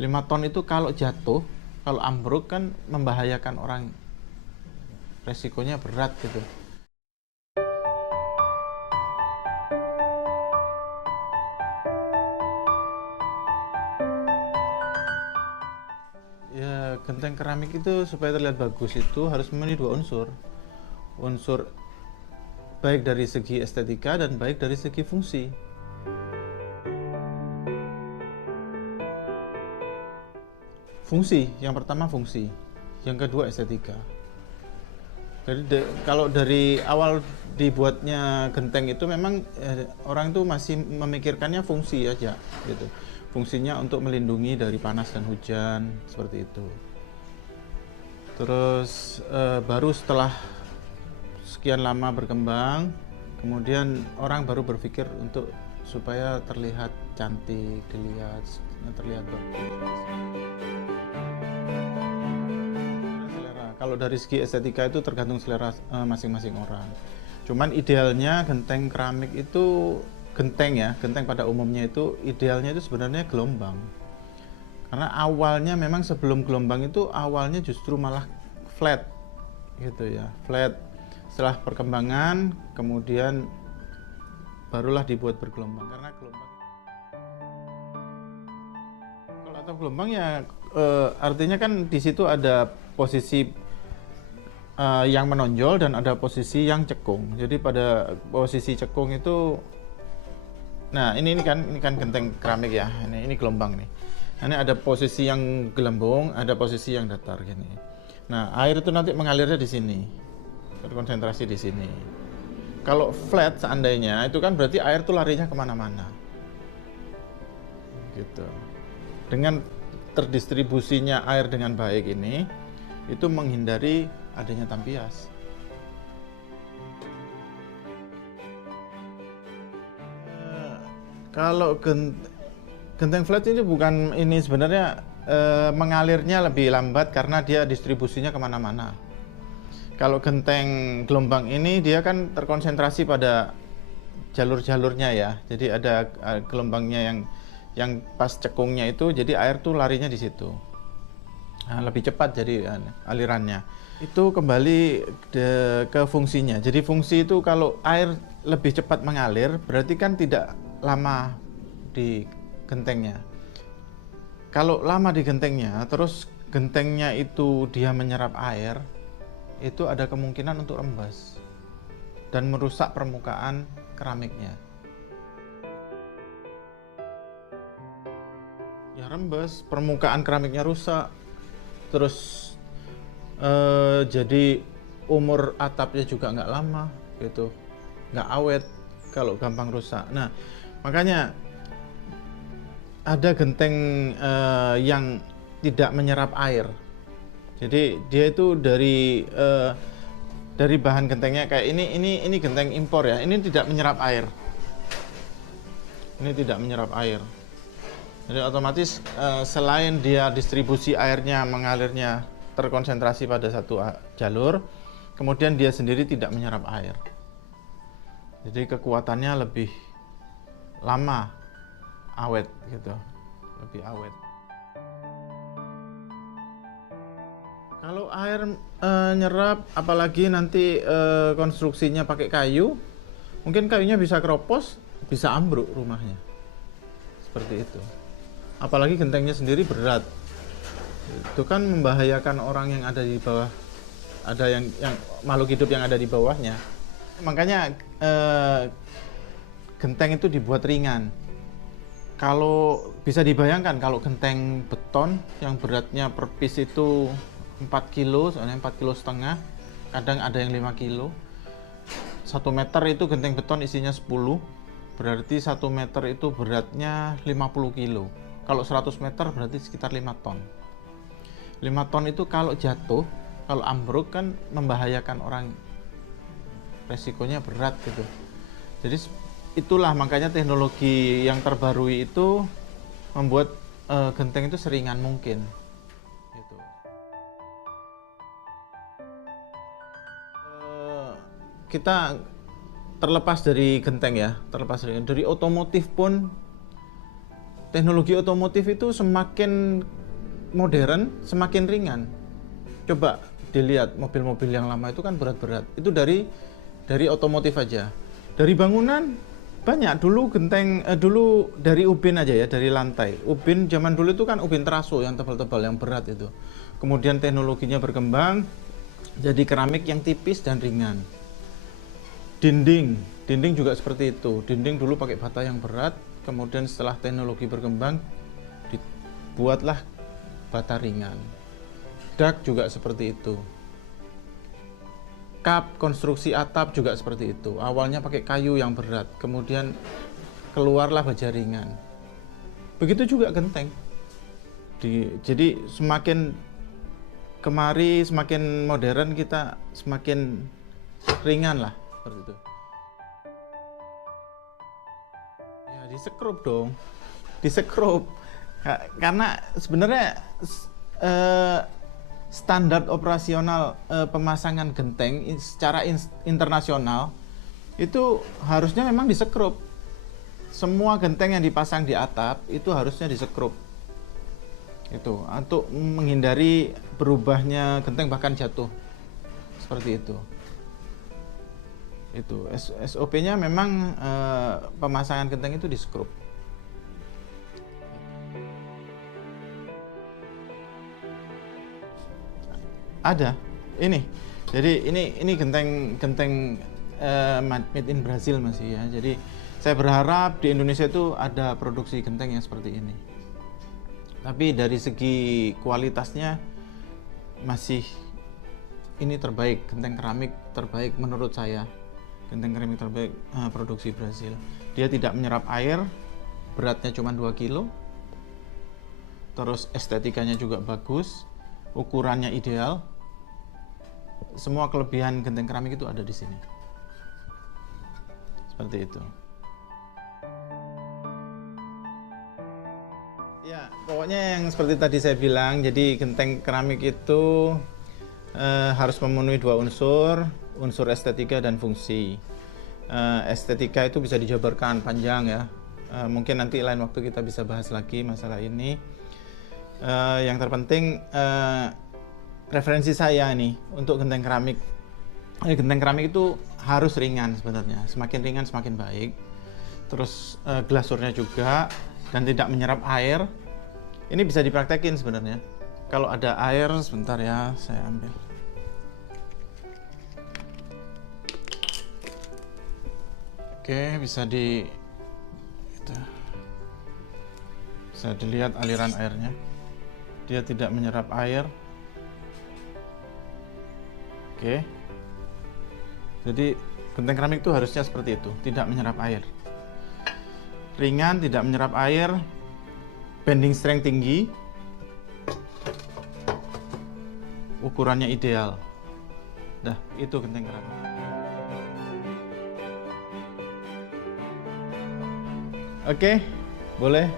5 ton itu kalau jatuh, kalau ambruk kan membahayakan orang, resikonya berat gitu. Ya, genteng keramik itu supaya terlihat bagus itu harus memenuhi 2 unsur. Unsur baik dari segi estetika dan baik dari segi fungsi. Fungsi, yang pertama fungsi, yang kedua estetika. Jadi kalau dari awal dibuatnya genteng itu memang orang itu masih memikirkannya fungsi aja gitu. Fungsinya untuk melindungi dari panas dan hujan seperti itu. Terus baru setelah sekian lama berkembang, kemudian orang baru berpikir untuk supaya terlihat cantik, dilihat terlihat bagus. Kalau dari segi estetika itu tergantung selera masing-masing orang. Cuman idealnya genteng keramik itu, genteng pada umumnya itu idealnya itu sebenarnya gelombang. Karena awalnya memang sebelum gelombang itu awalnya justru malah flat gitu ya, flat. Setelah perkembangan kemudian barulah dibuat bergelombang. Karena gelombang, kalau atap gelombang ya artinya kan di situ ada posisi yang menonjol dan ada posisi yang cekung. Jadi pada posisi cekung itu, nah ini kan genteng keramik ya. Ini gelombang nih. Ini ada posisi yang gelembung, ada posisi yang datar gini. Nah air itu nanti mengalirnya di sini, berkonsentrasi di sini. Kalau flat seandainya itu kan berarti air tuh larinya kemana-mana. Gitu. Dengan terdistribusinya air dengan baik ini, itu menghindari adanya tampias. Kalau genteng flat ini bukan ini sebenarnya mengalirnya lebih lambat karena dia distribusinya kemana-mana. Kalau genteng gelombang ini dia kan terkonsentrasi pada jalur-jalurnya ya. Jadi ada gelombangnya yang pas cekungnya itu, jadi air tuh larinya di situ. Nah, lebih cepat jadi alirannya. Itu kembali ke fungsinya. Jadi fungsi itu kalau air lebih cepat mengalir berarti kan tidak lama di gentengnya. Kalau lama di gentengnya terus gentengnya itu dia menyerap air, itu ada kemungkinan untuk rembes dan merusak permukaan keramiknya. Ya rembes, permukaan keramiknya rusak. Terus jadi umur atapnya juga nggak lama gitu, nggak awet kalau gampang rusak. Nah makanya ada genteng yang tidak menyerap air. Jadi dia itu dari bahan gentengnya kayak ini genteng impor ya. Ini tidak menyerap air. Ini tidak menyerap air. Jadi otomatis selain dia distribusi airnya mengalirnya terkonsentrasi pada satu jalur, kemudian dia sendiri tidak menyerap air. Jadi kekuatannya lebih lama awet gitu, lebih awet. Kalau air nyerap, apalagi nanti konstruksinya pakai kayu, mungkin kayunya bisa keropos, bisa ambruk rumahnya. Seperti itu. Apalagi gentengnya sendiri berat. Itu kan membahayakan orang yang ada di bawah, ada yang makhluk hidup yang ada di bawahnya. Makanya genteng itu dibuat ringan. Kalau bisa dibayangkan kalau genteng beton yang beratnya per piece itu 4 kilo, soalnya 4,5 kilo, kadang ada yang 5 kilo. 1 meter itu genteng beton isinya 10, berarti 1 meter itu beratnya 50 kilo. Kalau 100 meter berarti sekitar 5 ton. 5 ton itu kalau jatuh, kalau ambruk kan membahayakan orang, resikonya berat gitu. Jadi itulah makanya teknologi yang terbarui itu membuat genteng itu seringan mungkin gitu. Kita terlepas dari genteng ya, terlepas dari otomotif pun teknologi otomotif itu semakin modern, semakin ringan. Coba dilihat mobil-mobil yang lama itu kan berat-berat. Itu dari otomotif aja. Dari bangunan banyak. Dulu genteng dulu dari ubin aja ya, dari lantai. Ubin zaman dulu itu kan ubin teraso yang tebal-tebal, yang berat itu. Kemudian teknologinya berkembang jadi keramik yang tipis dan ringan. Dinding juga seperti itu. Dinding dulu pakai bata yang berat, kemudian setelah teknologi berkembang dibuatlah bata ringan. Dak juga seperti itu. Kap, konstruksi atap juga seperti itu. Awalnya pakai kayu yang berat, kemudian keluarlah baja ringan. Begitu juga genteng. Jadi semakin kemari, semakin modern kita, semakin ringan lah seperti itu. Ya disekrup dong, disekrup. Karena sebenarnya standar operasional pemasangan genteng secara internasional itu harusnya memang disekrup. Semua genteng yang dipasang di atap itu harusnya disekrup. Itu untuk menghindari berubahnya genteng bahkan jatuh. Seperti itu. Itu SOP-nya memang pemasangan genteng itu disekrup. Ada, ini. Jadi ini genteng made in Brazil masih ya. Jadi saya berharap di Indonesia itu ada produksi genteng yang seperti ini. Tapi dari segi kualitasnya masih ini terbaik, genteng keramik terbaik menurut saya. Genteng keramik terbaik produksi Brazil. Dia tidak menyerap air, beratnya cuma 2 kilo. Terus estetikanya juga bagus. Ukurannya ideal. Semua kelebihan genteng keramik itu ada di sini. Seperti itu. Ya, pokoknya yang seperti tadi saya bilang, jadi genteng keramik itu harus memenuhi 2 unsur, unsur estetika dan fungsi. Estetika itu bisa dijabarkan panjang ya. Mungkin nanti lain waktu kita bisa bahas lagi masalah ini. Yang terpenting referensi saya nih untuk genteng keramik. Genteng keramik itu harus ringan sebenarnya. Semakin ringan semakin baik. Terus glasurnya juga dan tidak menyerap air. Ini bisa dipraktekin sebenarnya. Kalau ada air, sebentar ya, saya ambil. Oke, bisa dilihat aliran airnya. Dia tidak menyerap air. Oke. Jadi genteng keramik itu harusnya seperti itu, tidak menyerap air. Ringan, tidak menyerap air. Bending strength tinggi. Ukurannya ideal. Dah, itu genteng keramik. Oke, boleh.